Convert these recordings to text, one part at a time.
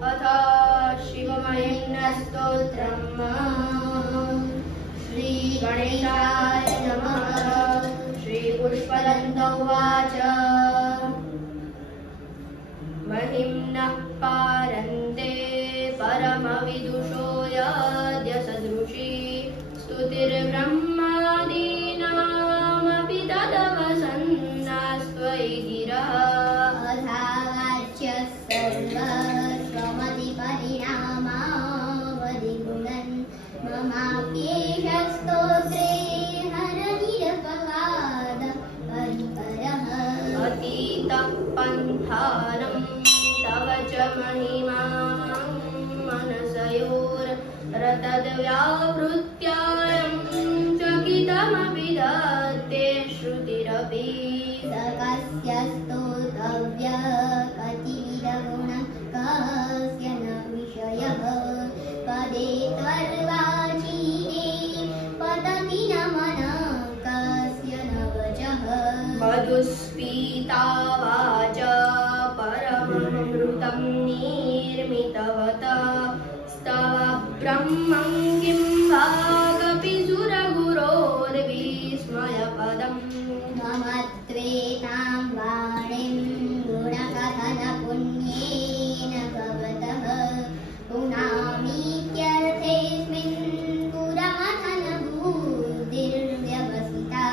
अथ शिवमहिम्नस्तोत्रम्। श्रीगणेशाय नमः। श्रीपुष्पदन्त उवाच। महिम्नः पारन्ते परमविदुषो यद्य सदृशी स्तुतिर्ब्रह्मादीनामपि तदवसन्नास्त्वयि गिरः। अथावाच्यः सर्वस्वमतिपरिणामावधिगुणन् ममाप्येष स्तोत्रे हरनिरपवादः परिकरः। अतीतः पन्थानं तव च महिमां मनसयोरतद्व्यावृत्यायं चकितमपि दत्ते श्रुतिरपि। सकस्य स्तोतव्यः कतिविधगुणः कस्य न विषयः। पदे सर्वाचीरे पतति न मनः कस्य न वचः। मधुस्फीता वाचा परममृतं निर्मितवत स्तव ब्रह्मं किं वा कपि सुरगुरोर्विस्मयपदम्। मम त्वेतां वाणीं गुणकथनपुण्येन भवतः पुनामीत्यर्थेऽस्मिन् पुरमथनबुद्धिर्व्यवसिता।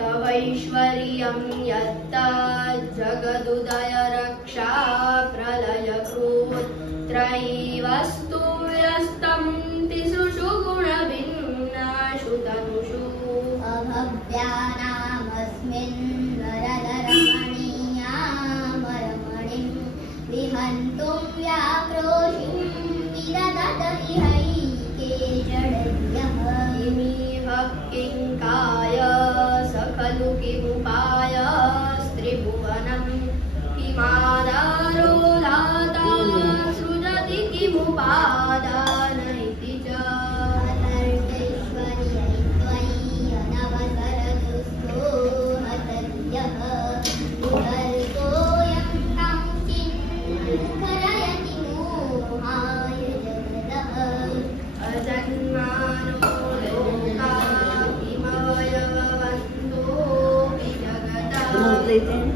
तवैश्वर्यं यत्तज्जगदुदय रक्षा प्रलयकृत् त्रयीवस्तु यस्तं तिसृषु गुणभिन्नाषु तनुषु। अभव्यानामस्मिन् वरदरमणीयामरमणिं विहन्तुं व्याक्रोशिं विदधत इहैके जडयः। किमिह किङ्काय स खलु किमुपाय स्त्रिभुवनं किमादारो दाता सृजति किमुपादान इति च। अतर्कैश्वर्यै त्वयि अनवसरदुःखो हतर्यः। उदर्कोऽयं काञ्चिन्मुखरयति मोहाय जगदः। अजन्मानो लोका किमवयववन्तोऽपि जगतः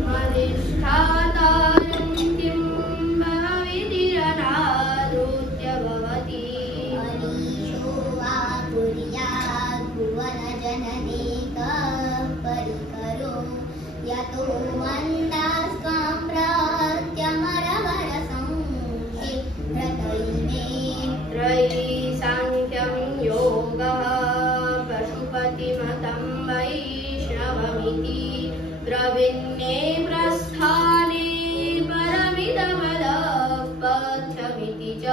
मदिष्ठातारं किं भवितिरनादृत्य भवति। अनीशो वा कुर्यात् भुवनजननेकः परिकरो यतो मन्दास्त्वां प्रत्यमरवरसंक्षिप्रतैमे। त्रयी साङ्ख्यं योगः पशुपतिमतं वैष्णवमिति प्रभिन्ने प्रस्थाने परमिदमदपथ्यमिति च।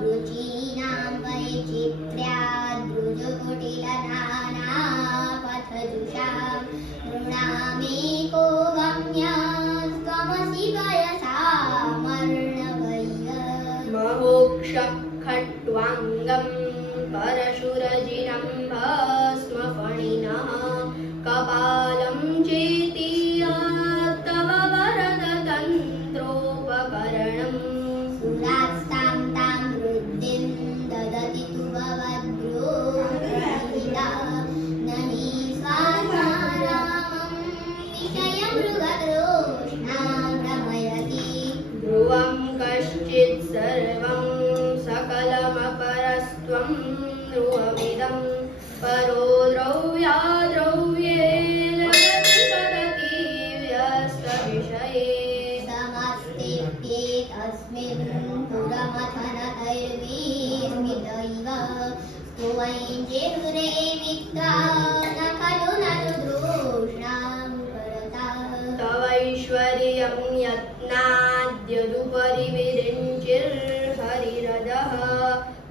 रुचीनां वैचित्र्याद्रुजकुटिलनानापथजुषां नृणामेको गम्यस्त्वमसि वयसामर्णवैः। महोक्षः खट्वाङ्गं परशुरजिनं भस्मफणिनः कपालं चेति तव वरदतन्त्रोपकरणम्। सुरास्तां तां वृद्धिं ददति तु भवद्रोहिता न हि स्वात्मारामं विषयमृगतृष्णां रमयति। ध्रुवं कश्चित् सर्वं सकलमपरस्त्वं ध्रुवमिदं परो द्रव्याद्रव्ये ददति तदति व्यस्तविषये। समस्तेऽप्येतस्मिन् पुरमथनतैर्विस्मितैव स्तुवञ्चिदुरे मित्रा न खलु ननु तृष्णां परता। तवैश्वर्यं यत्नाद्यदुपरि विरिञ्चिर्हरिरदः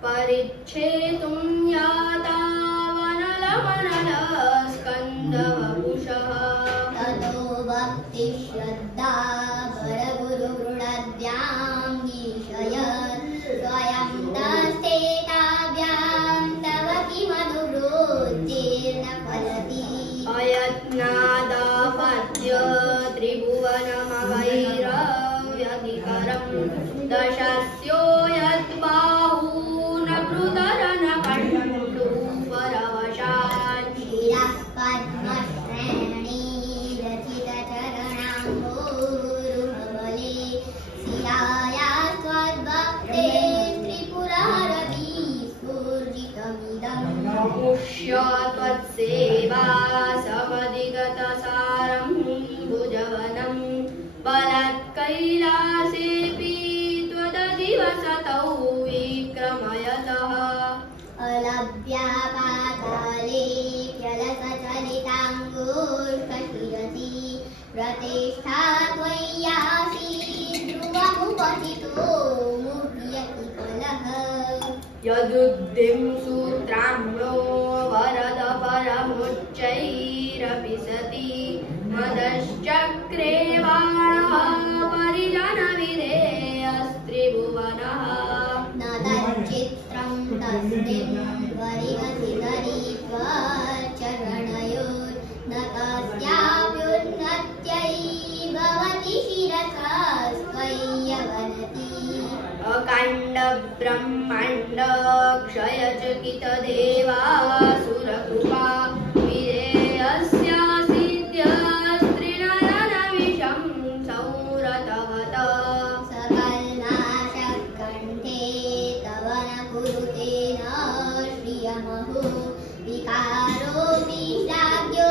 परिच्छेतुं यातावनलमनलस्कन्दवपुषः। ततो भक्तिश्रद्धा परगुरुवृणद्यां ईशयत् स्वयं दस्ते ताभ्यां तव किमनुवृत्तिर्न फलति। अयत्नादापत्य त्रिभुवनमवैरव्यधिकरं दशस्यो वीक्ष्य त्वत्सेवा समधिगतसारं भुजवनं बलात्कैलासेऽपि त्वदधिवसतौ विक्रमयतः अलभ्या पाताले व्यलसचलिताङ्गूर्खशिरसि प्रतिष्ठा त्वय्यासि ध्रुवमुपचितो मुह्यति फलः यदुद्धिं सूत्राम्यो वरद परमुच्चैरपि सति मदश्चक्रे बाणः परिजनविधेयस्त्रिभुवनः न तच्चित्रं तस्मिन् वरिवसि चरणयोर्न कस्याप्युन्नत्यै भवति शिरसा स्वय्यवनति अकाण्डब्रह्माण्ड क्षयचकितदेवासुरकृपा विधेयस्यासिद्ध्यस्त्रिनयनविषं संरतवत सकलनाशकण्ठे तव न कुरुते न श्रियमहो विकारोऽपि श्लाघ्यो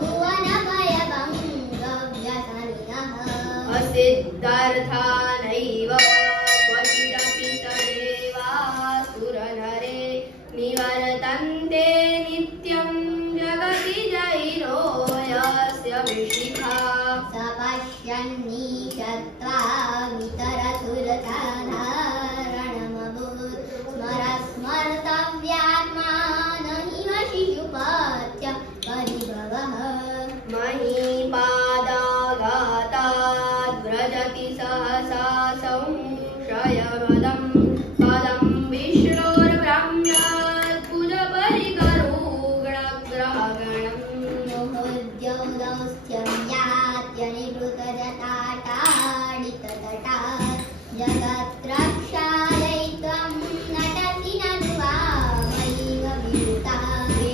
भुवनभयभङ्गव्यसनिनः असिद्धार्थानैव क्वचिदपि सदेवासुरनरे निवर्तन्ते नित्यं जगति जैनो यस्य विशिखा सपश्यन्निशत्वामितरसुरसाधारणमभूत् स्मरस्मर्तव्यात्मा न हि वशिषुपत्य परिभवः महीपादाघाताद्व्रजति सहसा संशयमदं पदं विष्णोर्ब्रह्म्याद्भुजपरिकरुग्णग्रहगणम् मोहोद्यौदौस्त्यव्यात्यनिवृतजटाटाडिततटा जगद्रक्षायै त्वं नटसि न ध्रुवामैव वियुता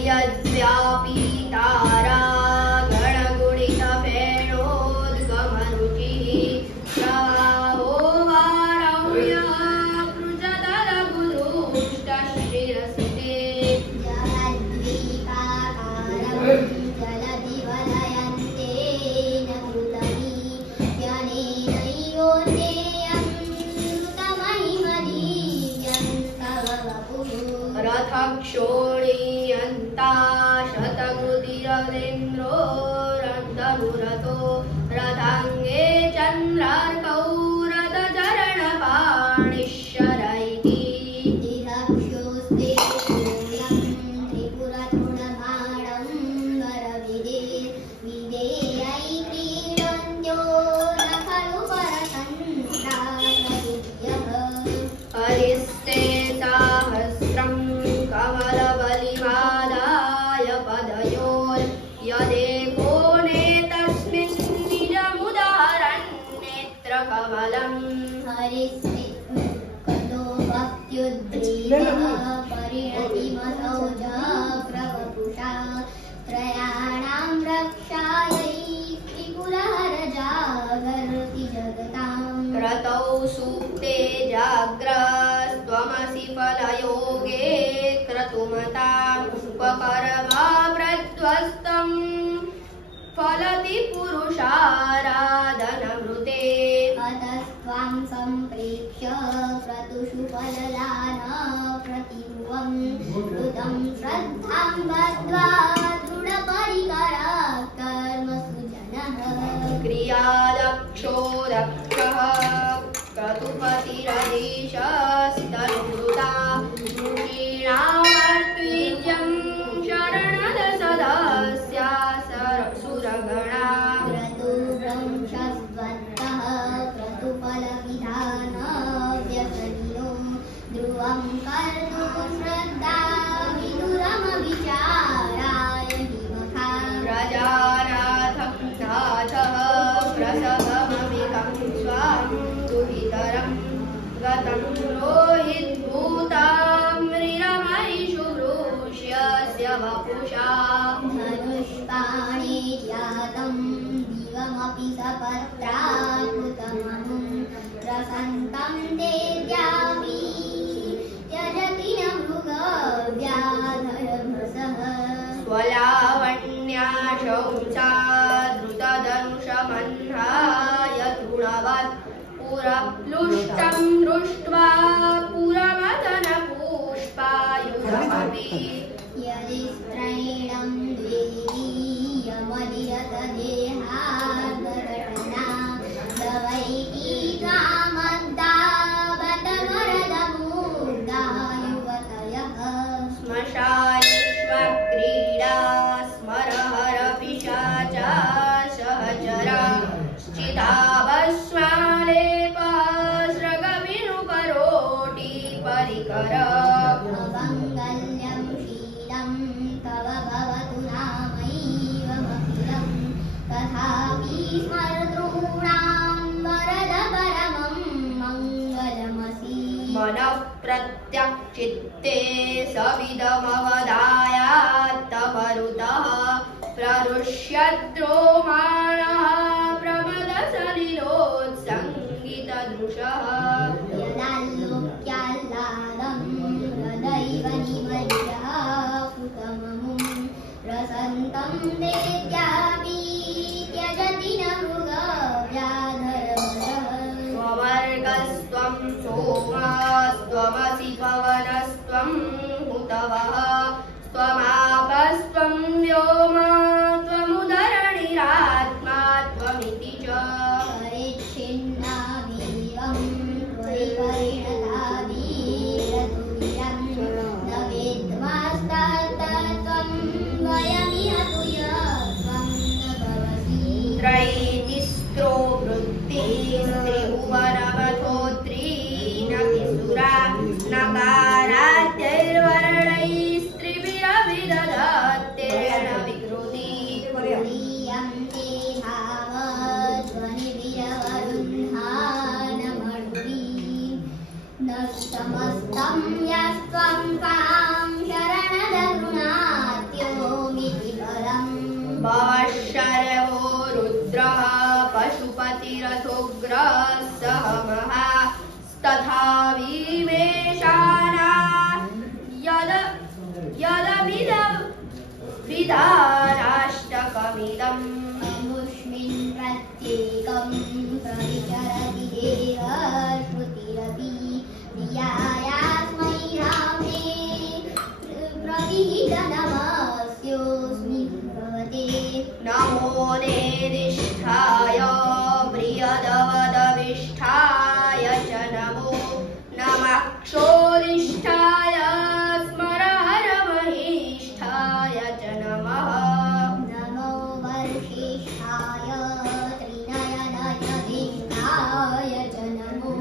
यद्व्यापी तारागणगुणितफेणोद्गमरुचिः प्रवाहो वारव्यः पृजतलगुरुष्टशिरसिते जगद्वीपाकारं जलधिवलयन्तेन कृतमी यनेनैवोन्नेयं श्रुतमहिमदीयं तव वपुः रथक्षोणीयन्ता शतकृतिरवृन्द्रो रथनुरतो रथाङ्गे चन्द्रार्कौ रथचरणपाणिश्शरैः दिदक्षोस्ते शूलं त्रिपुरतृणमाणं वरविधेयै क्रीडन्त्यो न खलु परतन्त्राप्रयुज्यः हरिस्ते साहस्रं कमलबलिमादाय पदयोर्यदेकोनेतस्मिन् निजमुदाहरन्नेत्रकमलम् हरिस्ते कतो भक्त्युद्दीपः परिणतिमसौजा प्रवपुषा त्रयाणां रक्षायै त्रिपुरहरजागर्ति जगताम् रतौ सूक्ते जाग्रस्त्वमसि फलयोगे क्रतुमतां क्वकर्मा प्रध्वस्तं फलति पुरुषाराधनमृते अतस्त्वां सम्प्रेक्ष्य क्रतुषु फलदाना प्रतिभुवं कृतं श्रद्धां बद्ध्वा दृढपरिकरा कर्मसु जनः क्रियादक्षो दक्षः क्रतुपतिरधीशस्तनुता क्षीणामर्त्वीर्यं शरणदसदस्या सुरगणा क्रतुभ्रंशस्त्वत्तः क्रतुफलविधानव्यसनिनो ध्रुवं कर्तुं श्रद्धा विदुरमविचाराय हिमखा प्रजानाथं नाथः प्रसवममिकं स्वां दुहितरं गतं रोहिद्भूताम्रिरमैषु वृष्यस्य वपुषा धनुष्पाणे जातं दिवमपि सपत्राकृतममुं रसन्तं देव्यापि त्यजति न मृगव्याधरभसः तं दृष्ट्वा पुरमदनपुष्पायुधमपि यदिस्त्रैणं द्वितीयमधिरतदेहार्दघटना दवैकी त्वामद्दा बतवरदमुग्धा युवतयः श्मशानेष्वक्रीडा स्मरहरपिशाचा सहचरा चिताभस्मालेपस्रगविनुकरोटी परिकर अमङ्गल्यं शीलं तव भवतु नामैवमखिलं तथापि स्मर्तॄणां वरद परमं मङ्गलमसि मनः प्रत्यक्चित्ते सविदमवदायात्तमरुतः प्ररुष्यद्रोमाणः प्रमदसलिलोत्सङ्गितदृशः यदाल्लोक्याह्लादं हृदैव निमज्जः कृतममुं रसन्तं देत्यापि त्यजति न मृगव्याधरवरः स्ववर्गस्त्वं सोमास्त्वमसि पवनस्त्वं हुतवः त्वमापस्त्वं व्योमा त्वमुदरणिरात्मा त्वमिति च परिच्छिन्नाभिवं त्वयि परिणताभिरतुर्यं न वेद्मास्तत्त्वं वयमिह तुयत्वं न भवसि त्रैतिस्त्रो वृत्तिस्त्रिभुवनमथोत्री न किसुरा नकाराद्यैर्वर्णैस्त्रिभिरभिदधत्तेन विकृति प्रियं ते भावध्वनिभिरवरुन्धानमणुरी न समस्तं यस्त्वं पां शरणदगृणात्योमिति परम् भवशर्वो रुद्रः पशुपतिरथोग्रः सह महास्तथा विमेशाना यदभिधानाष्टकमिदम् अमुष्मिन् प्रत्येकं प्रविचरति देव श्रुतिरपि प्रियायास्मै रामे प्रतिहितनमस्योऽस्मि भवते नमो नेदिष्ठाय प्रियदवदविष्ठाय च नमो नमः क्षोरिष्ठाय स्मरहरमहिष्ठाय च नमः नमो वर्षिष्ठाय त्रिनयनयधिष्ठाय च नमो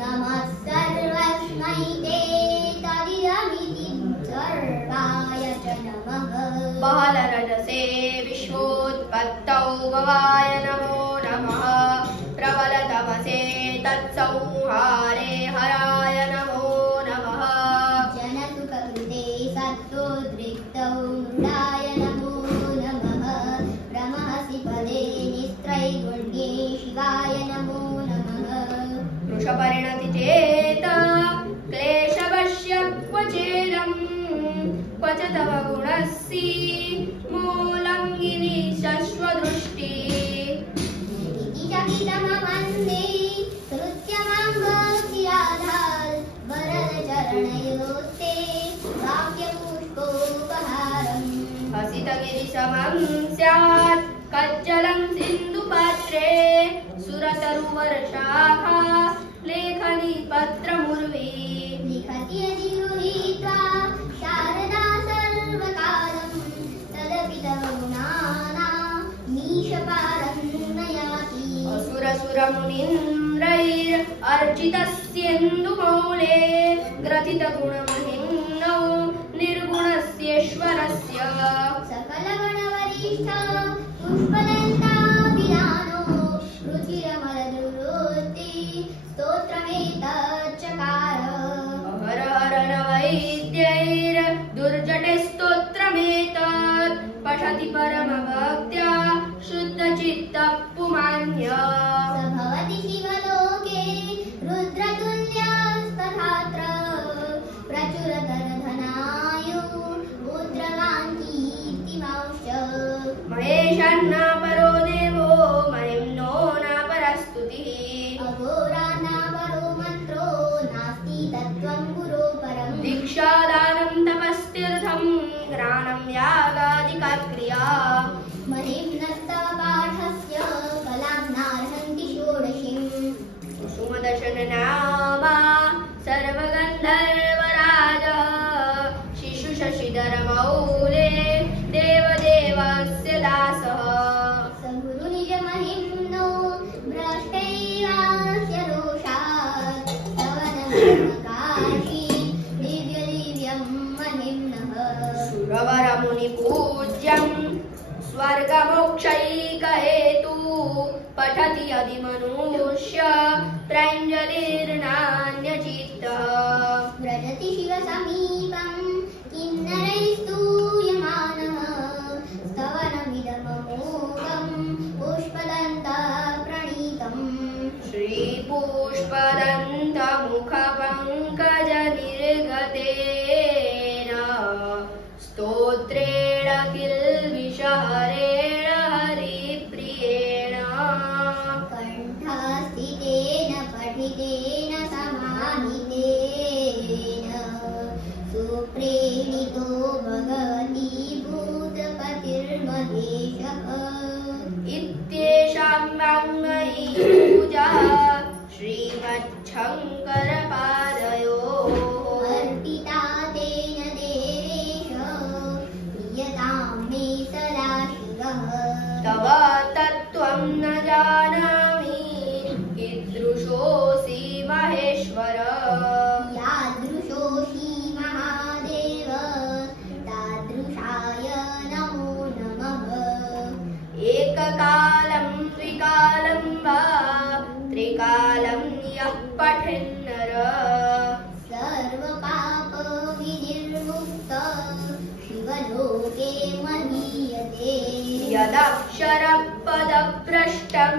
नमः सर्वस्मै ते तदिदमिति सर्वाय च नमः बहलरजसे विश्वोत्पत्तौ भवाय नमो नमः प्रबलतमसे तत्संहारे हराय नमो नमः जनसुखकृते सत्तोद्रिक्तौ मृडाय नमो नमः ब्रह्मसि पदे निस्त्रैगुण्ये शिवाय नमो नमः वृषपरिणति चेत क्लेशवश्य क्वचेदं क्वच तव गुणस्सी मूलङ्गिनी शश्वदृष्टि इति चकितमवन्दे कृत्यमां भक्त्याधार वरदचरणयोस्ते वाक्यपुष्पोपहारम् हसितगिरिसमं स्यात् कज्जलं सिन्धुपात्रे सुरतरुवर्षाखा लेखनी पत्रमुर्वी लिखति यदि गृहीत्वा शारदा सर्वकालं तदपि तव गुणानामीशपारं न याति असुरसुरमुनीन्द्रैरर्चितस्येन्दुमौले ग्रथितगुणमहिम्नौ निर्गुणस्येश्वरस्य सकलगणवरिष्ठ पुष्पदन्ताभिधानो रुचिरमलदुरोति स्तोत्रमेतच्चकार हर हर नवैद्यैर्दुर्जटे स्तोत्रमेतत् पठति परमभक्त्या शुद्धचित्तः पुमान्य स भवति शिवलोके रुद्रतुल्यस्तथात्र प्रचुरतरधनायु पुत्रवान् कीर्तिमांश्च महेशान्नापरो देवो महिम्नो नापरस्तुतिः अघोरा नापरो मन्त्रो नामा सर्वगन्धर्वराजः शिशुशशिधरमौले देवदेवस्य दासः सगुरुनिजमहिम्नो भ्रष्टैवास्य रोषात् स्तवनमकाशी दिव्यदिव्यं महिम्नः सुरवरमुनिपूज्यं स्वर्गमोक्षैकहेतु पठति यदि मनुष्य त्रैञ्जलिर्नान्यचित्तः व्रजति शिवसमीपं किन्नरैस्तूयमानः स्तवनमिदममोघं पुष्पदन्तः प्रणीतम् श्रीपुष्पदन्तमुखपङ्कजनिर्गतेन स्तोत्रेण किल्बिषहरेण हरिप्रियेण कण्ठस्थितेन पठितेन समाहितेन सुप्रेणितो भगवती भूतपतिर्महेशः इत्येषां वाङ्मयी पूजा श्रीमच्छङ्करपादयोः अर्पिता तेन देवेश प्रियतां मे सदा शिवः तव तत्त्वं न जानामि कीदृशोऽसि महेश्वर यादृशोऽसि महादेव तादृशाय नमो नमः एककालं द्विकालं वा त्रिकालं यः पठेन्नर सर्वपापविनिर्मुक्तः शिवलोके महीयते यदक्षरपदभ्रष्टं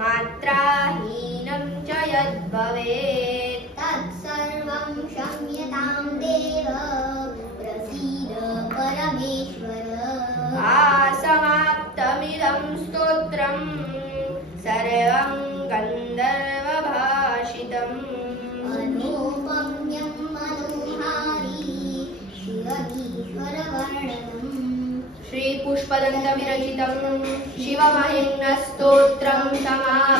मात्राहीनं च यद्भवेत् तत्सर्वं क्षम्यतां देव प्रसीद परमेश्वर समाप्तमिदं स्तोत्रं सर्वं गन्धर्वभाषितम् अनुपम्यं मनोहारी शिवमीश्वरवर्णनम् श्रीपुष्पदन्तविरचितं शिवमहिम्नस्तोत्रं समाप्तम्।